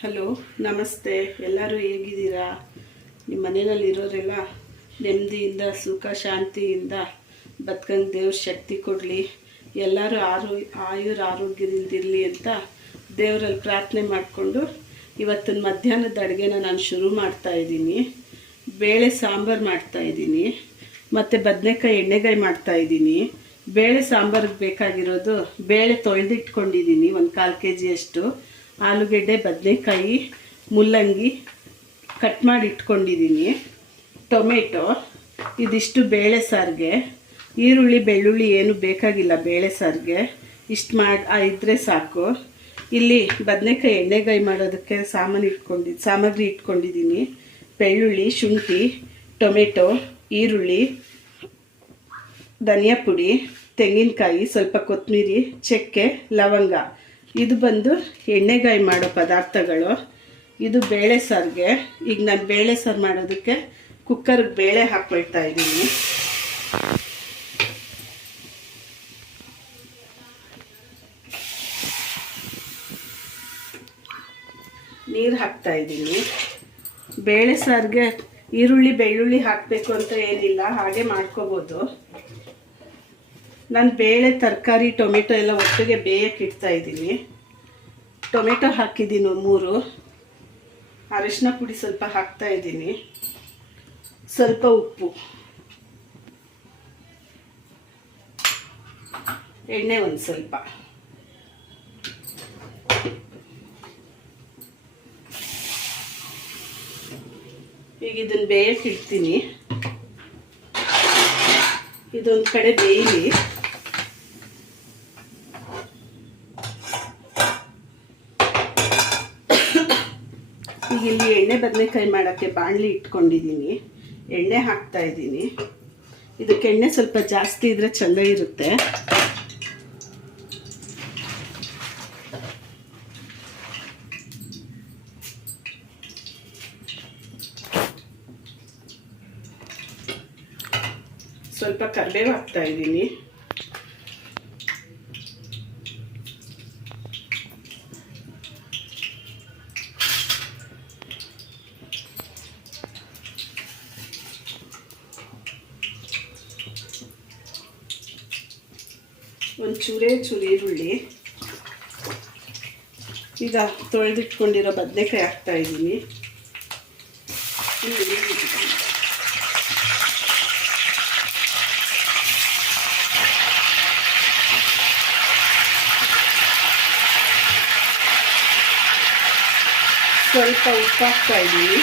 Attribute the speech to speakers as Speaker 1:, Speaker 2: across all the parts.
Speaker 1: Hello, ನಮಸ್ತೆ. ಎಲ್ಲರೂ ಹೇಗಿದ್ದೀರಾ? ನಿಮ್ಮ ಮನೆಯಲ್ಲಿ ಇರೋರೆಲ್ಲ ನೆಮ್ಮದಿಯಿಂದ, ಸುಖ, ಶಾಂತಿಯಿಂದ ಬದುಕಂಗೆ ದೇವ್ರ ಶಕ್ತಿ ಕೊಡಲಿ. ಎಲ್ಲರೂ ಆರೋ, ಆಯುರ್ ಆರೋಗ್ಯದಿಂದಿರಲಿ ಅಂತ ದೇವರಲ್ಲಿ ಪ್ರಾರ್ಥನೆ ಮಾಡಿಕೊಂಡು ಇವತ್ತಿನ ಮಧ್ಯಾಹ್ನದ ಅಡುಗೆನ ನಾನು ಶುರು ಮಾಡ್ತಾ ಇದ್ದೀನಿ. ಬೇಳೆ ಸಾಂಬಾರು ಮಾಡ್ತಾ ಇದ್ದೀನಿ. ಮತ್ತು ಬದನೆಕಾಯಿ ಎಣ್ಣೆಗಾಯಿ ಮಾಡ್ತಾ ಇದ್ದೀನಿ. ಬೇಳೆ ಸಾಂಬಾರಿಗೆ ಬೇಕಾಗಿರೋದು ಬೇಳೆ ತೊಳೆದಿಟ್ಕೊಂಡಿದ್ದೀನಿ, ಒಂದು ಕಾಲು ಕೆ ಜಿಯಷ್ಟು ಆಲೂಗೆಡ್ಡೆ, ಬದನೆಕಾಯಿ, ಮುಲ್ಲಂಗಿ ಕಟ್ ಮಾಡಿ ಇಟ್ಕೊಂಡಿದ್ದೀನಿ. ಟೊಮೆಟೊ, ಇದಿಷ್ಟು ಬೇಳೆ ಸಾರಿಗೆ. ಈರುಳ್ಳಿ, ಬೆಳ್ಳುಳ್ಳಿ ಏನು ಬೇಕಾಗಿಲ್ಲ ಬೇಳೆ ಸಾರಿಗೆ. ಇಷ್ಟು ಮಾಡಿ ಇದ್ದರೆ ಸಾಕು. ಇಲ್ಲಿ ಬದನೆಕಾಯಿ ಎಣ್ಣೆಗಾಯಿ ಮಾಡೋದಕ್ಕೆ ಸಾಮಾನು ಇಟ್ಕೊಂಡಿ ಸಾಮಗ್ರಿ ಇಟ್ಕೊಂಡಿದ್ದೀನಿ. ಬೆಳ್ಳುಳ್ಳಿ, ಶುಂಠಿ, ಟೊಮೆಟೊ, ಈರುಳ್ಳಿ, ಧನಿಯಾ ಪುಡಿ, ತೆಂಗಿನಕಾಯಿ, ಸ್ವಲ್ಪ ಕೊತ್ತಂಬರಿ ಚಕ್ಕೆ, ಲವಂಗ. ಇದು ಬಂದು ಎಣ್ಣೆಗಾಯಿ ಮಾಡೋ ಪದಾರ್ಥಗಳು. ಇದು ಬೇಳೆ ಸಾರಿಗೆ. ಈಗ ನಾನು ಬೇಳೆ ಸಾರು ಮಾಡೋದಕ್ಕೆ ಕುಕ್ಕರ್ಗೆ ಬೇಳೆ ಹಾಕ್ಕೊಳ್ತಾ ಇದ್ದೀನಿ. ನೀರು ಹಾಕ್ತಾ ಇದ್ದೀನಿ. ಬೇಳೆ ಸಾರಿಗೆ ಈರುಳ್ಳಿ, ಬೆಳ್ಳುಳ್ಳಿ ಹಾಕಬೇಕು ಅಂತ ಏನಿಲ್ಲ, ಹಾಗೆ ಮಾಡ್ಕೋಬೋದು. ನಾನು ಬೇಳೆ, ತರಕಾರಿ, ಟೊಮೆಟೊ ಎಲ್ಲ ಒಟ್ಟಿಗೆ ಬೇಯಕ್ಕೆ ಇಡ್ತಾ ಇದ್ದೀನಿ. ಟೊಮೆಟೊ ಹಾಕಿದ್ದೀನಿ ಮೂರು. ಅರಿಶಿನ ಪುಡಿ ಸ್ವಲ್ಪ ಹಾಕ್ತಾ ಇದ್ದೀನಿ. ಸ್ವಲ್ಪ ಉಪ್ಪು. ಎಣ್ಣೆ ಒಂದು ಸ್ವಲ್ಪ. ಈಗ ಇದನ್ನು ಬೇಯಕ್ಕೆ ಇಡ್ತೀನಿ. ಇದೊಂದು ಕಡೆ ಬೇಯಲಿ ಈಗ ಇಲ್ಲಿ ಎಣ್ಣೆ ಬದನೆಕಾಯಿ ಮಾಡೋಕ್ಕೆ ಬಾಣಲಿ ಇಟ್ಕೊಂಡಿದ್ದೀನಿ. ಎಣ್ಣೆ ಹಾಕ್ತಾ ಇದ್ದೀನಿ. ಇದಕ್ಕೆ ಎಣ್ಣೆ ಸ್ವಲ್ಪ ಜಾಸ್ತಿ ಇದ್ರೆ ಚಂದ ಇರುತ್ತೆ. ಸ್ವಲ್ಪ ಕರ್ಬೇವು ಹಾಕ್ತಾ ಇದ್ದೀನಿ. ಚೂರೇ ಚೂರು ಈರುಳ್ಳಿ. ಈಗ ತೊಳೆದಿಟ್ಕೊಂಡಿರೋ ಬದನೆಕಾಯಿ ಹಾಕ್ತಾ ಇದ್ದೀನಿ. ಸ್ವಲ್ಪ ಉಪ್ಪಾಗ್ತಾ ಇದ್ದೀನಿ.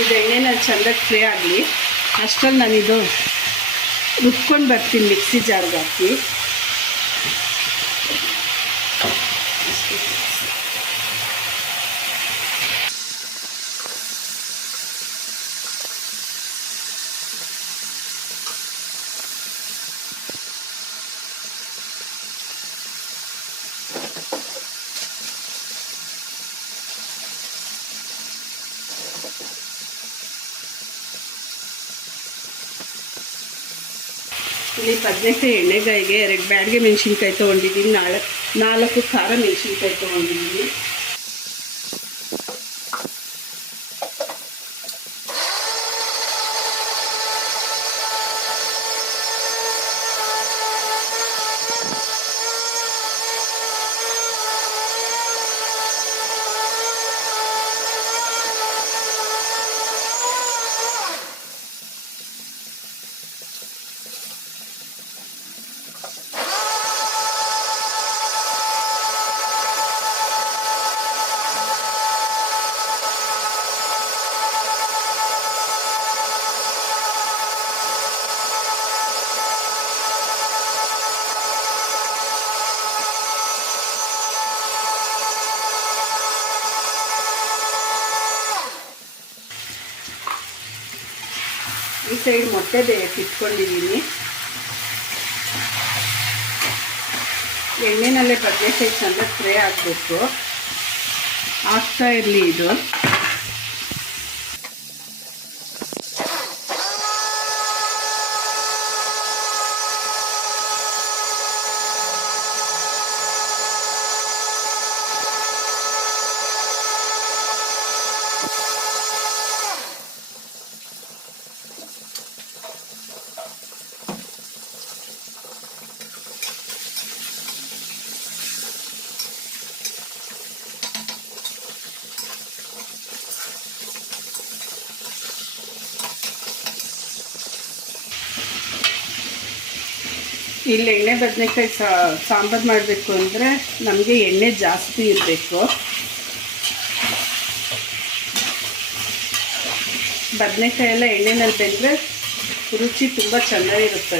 Speaker 1: ಇದು ಎಣ್ಣೆನಲ್ಲಿ ಚೆಂದಾಗಿ ಫ್ರೈ ಆಗಲಿ. ಅಷ್ಟರಲ್ಲಿ ನಾನಿದು ರುಬ್ಕೊಂಡು ಬರ್ತೀನಿ ಮಿಕ್ಸಿ ಜಾರ್ಗೆ ಹಾಕಿ. ಇಲ್ಲಿ ಬದನೆಕಾಯಿ ಎಣ್ಣೆಗಾಯಿಗೆ ಎರಡು ಬ್ಯಾಡಿಗೆ ಮೆಣಸಿನ್ಕಾಯಿ ತೊಗೊಂಡಿದ್ದೀನಿ ನಾಳೆ ನಾಲ್ಕು ಖಾರ ಮೆಣಸಿನ್ಕಾಯಿ ತೊಗೊಂಡಿದ್ದೀನಿ ಈ ಸೈಡ್ ಮೊಟ್ಟೆ ಬೇಯಕ್ಕೆ ಇಟ್ಕೊಂಡಿದ್ದೀನಿ ಎಣ್ಣೆನಲ್ಲೇ ಬದನೆಕಾಯಿ ಚೆಂದ ಫ್ರೈ ಆಗಬೇಕು. ಆಗ್ತಾ ಇರಲಿ ಇದು. ಇಲ್ಲಿ ಎಣ್ಣೆ ಬದನೆಕಾಯಿ ಸಾಂಬಾರು ಮಾಡಬೇಕು ಅಂದರೆ ನಮಗೆ ಎಣ್ಣೆ ಜಾಸ್ತಿ ಇರಬೇಕು. ಬದನೆಕಾಯಿ ಎಲ್ಲ ಎಣ್ಣೆನಲ್ಲಿ ಬೆಂದರೆ ರುಚಿ ತುಂಬ ಚೆನ್ನಾಗಿರುತ್ತೆ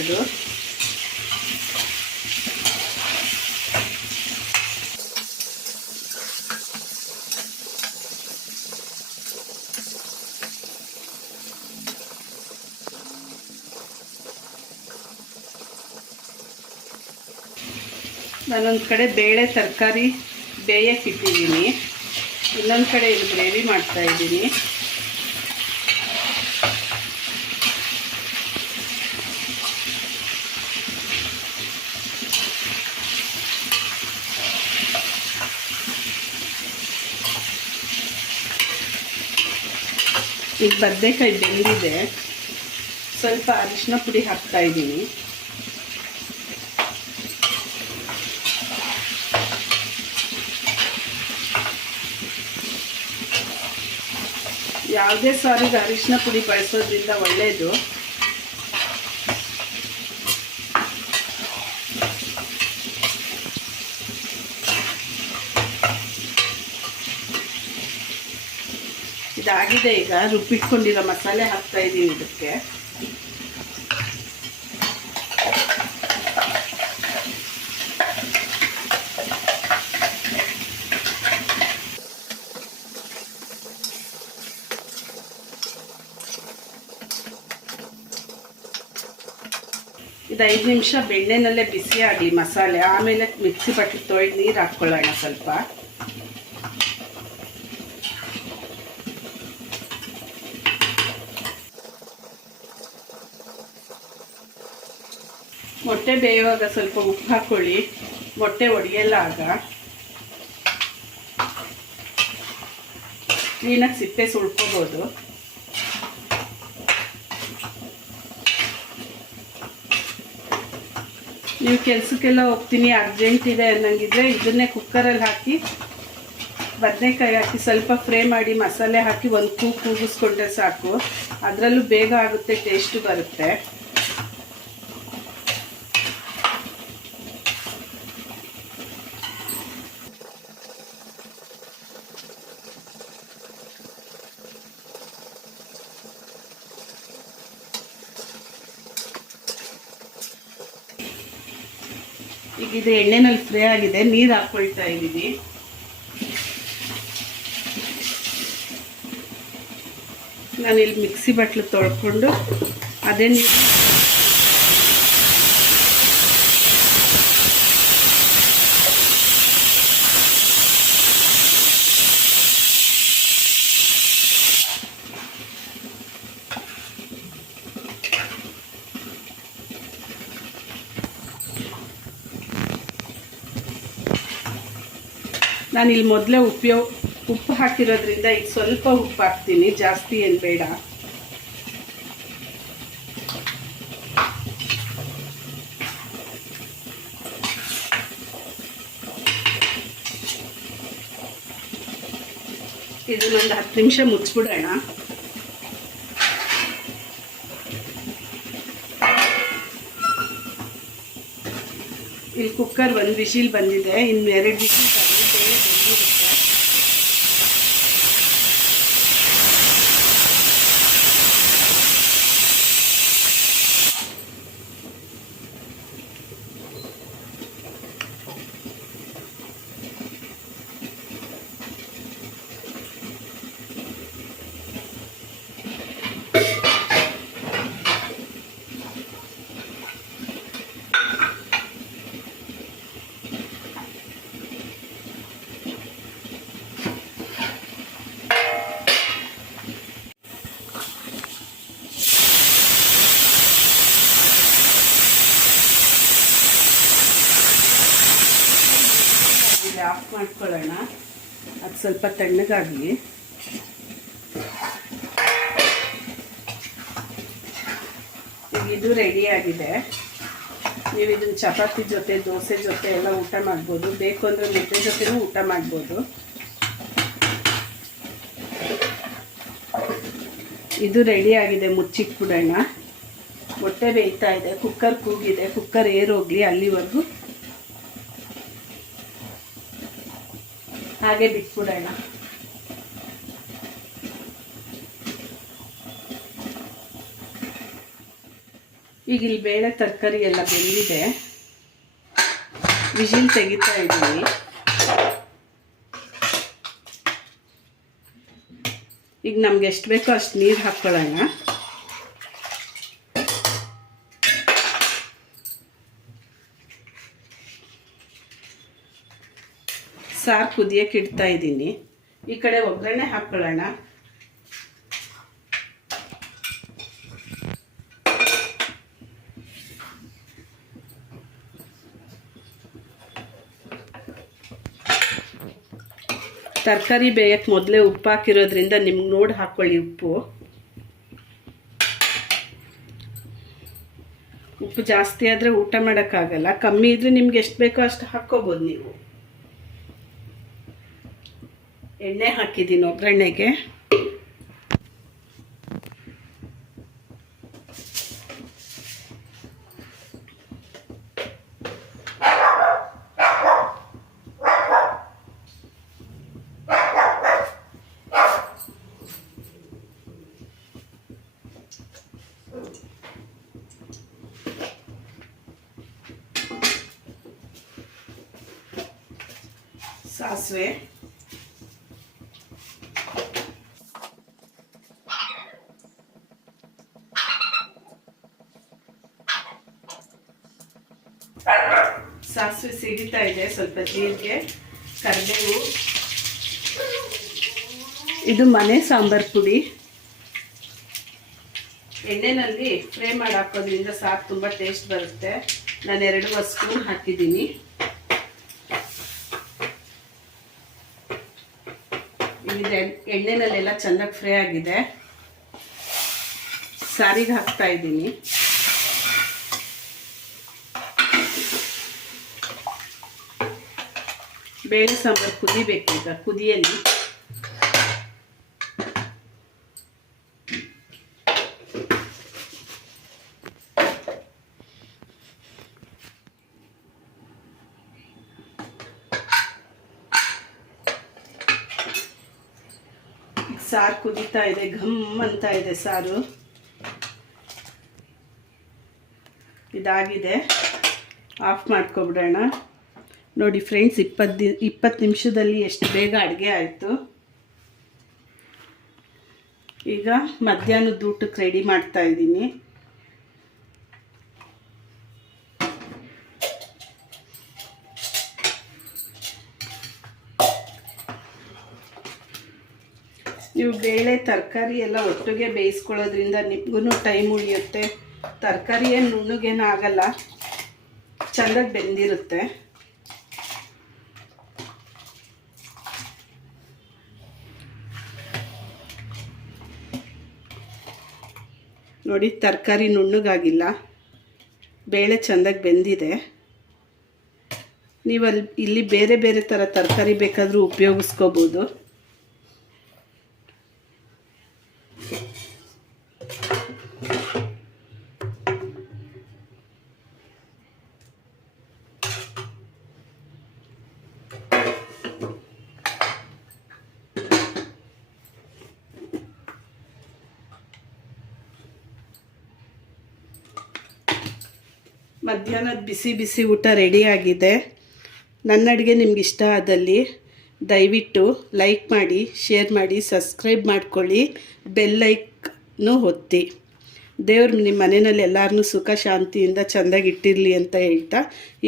Speaker 1: ನಾನೊಂದು ಕಡೆ ಬೇಳೆ ತರಕಾರಿ ಬೇಯಕ್ಕೆ ಇಟ್ಟಿದ್ದೀನಿ. ಇನ್ನೊಂದು ಕಡೆ ಇದು ಗ್ರೇವಿ ಮಾಡ್ತಾ ಇದ್ದೀನಿ. ಈಗ ಬದನೆಕಾಯಿ ಬೆಂದಿದೆ. ಸ್ವಲ್ಪ ಅರಿಶಿನ ಪುಡಿ ಹಾಕ್ತಾ ಇದ್ದೀನಿ. ಯಾವುದೇ ಸಾರಿಗೆ ಅರಿಶಿನ ಪುಡಿ ಬಳಸೋದ್ರಿಂದ ಒಳ್ಳೆಯದು ಇದಾಗಿದೆ ಈಗ ರುಬ್ಬಿಟ್ಕೊಂಡಿರೋ ಮಸಾಲೆ ಹಾಕ್ತಾ ಇದ್ದೀನಿ ಇದಕ್ಕೆ. ಇದು ಐದು ನಿಮಿಷ ಬೆಣ್ಣೆನಲ್ಲೇ ಬಿಸಿ ಆಗಲಿ ಮಸಾಲೆ, ಆಮೇಲೆ ಮಿಕ್ಸಿ ಬಟ್ಟೆ ತೊಳೆದು ನೀರು ಹಾಕ್ಕೊಳ್ಳೋಣ ಸ್ವಲ್ಪ. ಮೊಟ್ಟೆ ಬೇಯುವಾಗ ಸ್ವಲ್ಪ ಉಪ್ಪು ಹಾಕ್ಕೊಳ್ಳಿ ಮೊಟ್ಟೆ ಒಡೆಯಲ್ಲ ಆಗ. ಕ್ಲೀನಾಗಿ ಸಿಪ್ಪೆ ಸುಳ್ಕೋಬೋದು. ನೀವು ಕೆಲಸಕ್ಕೆಲ್ಲ ಹೋಗ್ತೀನಿ ಅರ್ಜೆಂಟ್ ಇದೆ ಅನ್ನಂಗಿದ್ರೆ ಇದನ್ನೇ ಕುಕ್ಕರಲ್ಲಿ ಹಾಕಿ, ಬದನೆಕಾಯಿ ಹಾಕಿ ಸ್ವಲ್ಪ ಫ್ರೈ ಮಾಡಿ, ಮಸಾಲೆ ಹಾಕಿ ಒಂದು ಕೂ ಕೂಗಿಸ್ಕೊಂಡ್ರೆ ಸಾಕು. ಅದರಲ್ಲೂ ಬೇಗ ಆಗುತ್ತೆ ಟೇಸ್ಟ್ ಬರುತ್ತೆ ಈಗ ಇದು ಎಣ್ಣೆನಲ್ಲಿ ಫ್ರೈ ಆಗಿದೆ ನೀರು ಹಾಕ್ಕೊಳ್ತಾ ಇದ್ದೀವಿ ನಾನು ಇಲ್ಲಿ ಮಿಕ್ಸಿ ಬಟ್ಲು ತೊಳ್ಕೊಂಡು ಅದೇ ನೀರು ನಾನು ಇಲ್ಲಿ ಮೊದಲೇ ಉಪಯೋಗ ಉಪ್ಪು ಹಾಕಿರೋದ್ರಿಂದ ಈಗ ಸ್ವಲ್ಪ ಉಪ್ಪು ಹಾಕ್ತೀನಿ, ಜಾಸ್ತಿ ಏನು ಬೇಡ. ಇದನ್ನೊಂದು ಹತ್ತು ನಿಮಿಷ ಮುಚ್ಚಿಬಿಡೋಣ. ಕುಕ್ಕರ್ ಒಂದು ವಿಶಿಲ್ ಬಂದಿದೆ ಇನ್ನು ಎರಡು ವಿಶಿಲ್ ಬರಲಿ ಆಫ್ ಅದು ಸ್ವಲ್ಪ ತಣ್ಣಗಾಗಲಿ ಇದು ರೆಡಿ ಆಗಿದೆ. ನೀವು ಇದನ್ನ ಚಪಾತಿ ಜೊತೆ, ದೋಸೆ ಜೊತೆ ಎಲ್ಲ ಊಟ ಮಾಡ್ಬೋದು. ಬೇಕು ಅಂದರೆ ಮುದ್ದೆ ಜೊತೆನೂ ಊಟ ಮಾಡ್ಬೋದು. ಇದು ರೆಡಿ ಆಗಿದೆ ಮುಚ್ಚಿಟ್ಬಿಡೋಣ. ಮೊಟ್ಟೆ ಬೇಯ್ತಾ ಇದೆ. ಕುಕ್ಕರ್ ಕೂಗಿದೆ. ಕುಕ್ಕರ್ ಏರೋಗ್ಲಿ ಅಲ್ಲಿವರೆಗೂ. ಹಾಗೆ ಬಿಟ್ಬಿಡೋಣ. ಈಗ ಇಲ್ಲಿ ಬೇಳೆ ತರಕಾರಿ ಎಲ್ಲ ಬೆಂದಿದೆ. ವಿಜಿಲ್ ತೆಗಿತಾ ಇದ್ದೀವಿ ಈಗ ನಮ್ಗೆ ಎಷ್ಟು ಬೇಕೋ ಅಷ್ಟು ನೀರು ಹಾಕ್ಕೊಳ್ಳೋಣ ಸಾರು ಕುದಿಯೋಕೆ ಇಡ್ತಾ ಇದ್ದೀನಿ. ಈ ಕಡೆ ಒಗ್ಗರಣೆ ಹಾಕ್ಕೊಳ್ಳೋಣ ತರಕಾರಿ ಬೇಯಕ್ಕೆ ಮೊದಲೇ ಉಪ್ಪು ಹಾಕಿರೋದ್ರಿಂದ ನಿಮ್ಗೆ ನೋಡಿ ಹಾಕ್ಕೊಳ್ಳಿ ಉಪ್ಪು. ಉಪ್ಪು ಜಾಸ್ತಿ ಆದರೆ ಊಟ ಮಾಡೋಕ್ಕಾಗಲ್ಲ. ಕಮ್ಮಿ ಇದ್ರೆ ನಿಮ್ಗೆ ಎಷ್ಟು ಬೇಕೋ ಅಷ್ಟು ಹಾಕ್ಕೋಬೋದು ನೀವು. ಎಣ್ಣೆ ಹಾಕಿದ್ದೀನಿ ಒಗ್ಗರಣೆಗೆ. ಸಾಸಿವೆ ಸಿಡಿತಾ ಇದೆ ಸ್ವಲ್ಪ ಜೀರಿಗೆ, ಕರಿಬೇವು. ಇದು ಮನೆ ಸಾಂಬಾರ್ ಪುಡಿ. ಎಣ್ಣೆನಲ್ಲಿ ಫ್ರೈ ಮಾಡಿ ಹಾಕೋದ್ರಿಂದ ಸಾಕು, ತುಂಬ ಟೇಸ್ಟ್ ಬರುತ್ತೆ. ನಾನು ಎರಡು ಸ್ಪೂನ್ ಹಾಕಿದ್ದೀನಿ. ಎಣ್ಣೆನಲ್ಲೆಲ್ಲ ಚೆನ್ನಾಗಿ ಫ್ರೈ ಆಗಿದೆ. ಸಾರಿಗೆ ಹಾಕ್ತಾ ಇದ್ದೀನಿ. ಬೇಳೆ ಸಾಂಬಾರು ಈಗ ಕುದಿಯಲ್ಲಿ ಸಾರು ಕುದೀತಾ ಇದೆ ಘಮ್ ಅಂತ ಇದೆ ಸಾರು. ಇದಾಗಿದೆ. ಆಫ್ ಮಾಡ್ಕೊಬಿಡೋಣ. ನೋಡಿ ಫ್ರೆಂಡ್ಸ್ ಇಪ್ಪತ್ತು ದಿ ಇಪ್ಪತ್ತು ನಿಮಿಷದಲ್ಲಿ ಎಷ್ಟು ಬೇಗ ಅಡುಗೆ ಆಯಿತು. ಈಗ ಮಧ್ಯಾಹ್ನದ ಊಟಕ್ಕೆ ರೆಡಿ ಮಾಡ್ತಾ ಇದ್ದೀನಿ. ನೀವು ಬೇಳೆ, ತರಕಾರಿ ಎಲ್ಲ ಒಟ್ಟಿಗೆ ಬೇಯಿಸ್ಕೊಳ್ಳೋದ್ರಿಂದ ನಿಮಗೂ ಟೈಮ್ ಉಳಿಯುತ್ತೆ. ತರಕಾರಿ ಏನು ನುಣ್ಣಗೇನು ಆಗಲ್ಲ. ಚೆಂದಾಗಿ ಬೆಂದಿರುತ್ತೆ. ನೋಡಿ, ತರಕಾರಿ ನುಣ್ಣಗಾಗಿಲ್ಲ. ಬೇಳೆ ಚೆಂದಾಗಿ ಬೆಂದಿದೆ. ನೀವು ಅಲ್ಲಿ ಇಲ್ಲಿ ಬೇರೆ ಬೇರೆ ಥರ ತರಕಾರಿ ಬೇಕಾದರೂ ಉಪಯೋಗಿಸ್ಕೋಬೋದು. ಮಧ್ಯಾಹ್ನದ ಬಿಸಿ ಬಿಸಿ ಊಟ ರೆಡಿಯಾಗಿದೆ ನನ್ನ ಅಡುಗೆ ನಿಮ್ಗೆ ಇಷ್ಟ ಆದಲ್ಲಿ ದಯವಿಟ್ಟು ಲೈಕ್ ಮಾಡಿ ಶೇರ್ ಮಾಡಿ ಸಬ್ಸ್ಕ್ರೈಬ್ ಮಾಡ್ಕೊಳ್ಳಿ ಬೆಲ್ ಲೈಕ್ನೂ ಒತ್ತಿ. ದೇವ್ರು ನಿಮ್ಮ ಮನೆಯಲ್ಲಿ ಎಲ್ಲರನ್ನೂ ಸುಖ, ಶಾಂತಿಯಿಂದ ಚೆಂದಾಗಿಟ್ಟಿರಲಿ ಅಂತ ಹೇಳ್ತಾ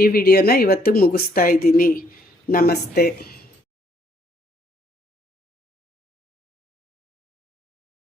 Speaker 1: ಈ ವಿಡಿಯೋನ ಇವತ್ತು ಮುಗಿಸ್ತಾ ಇದ್ದೀನಿ. ನಮಸ್ತೆ.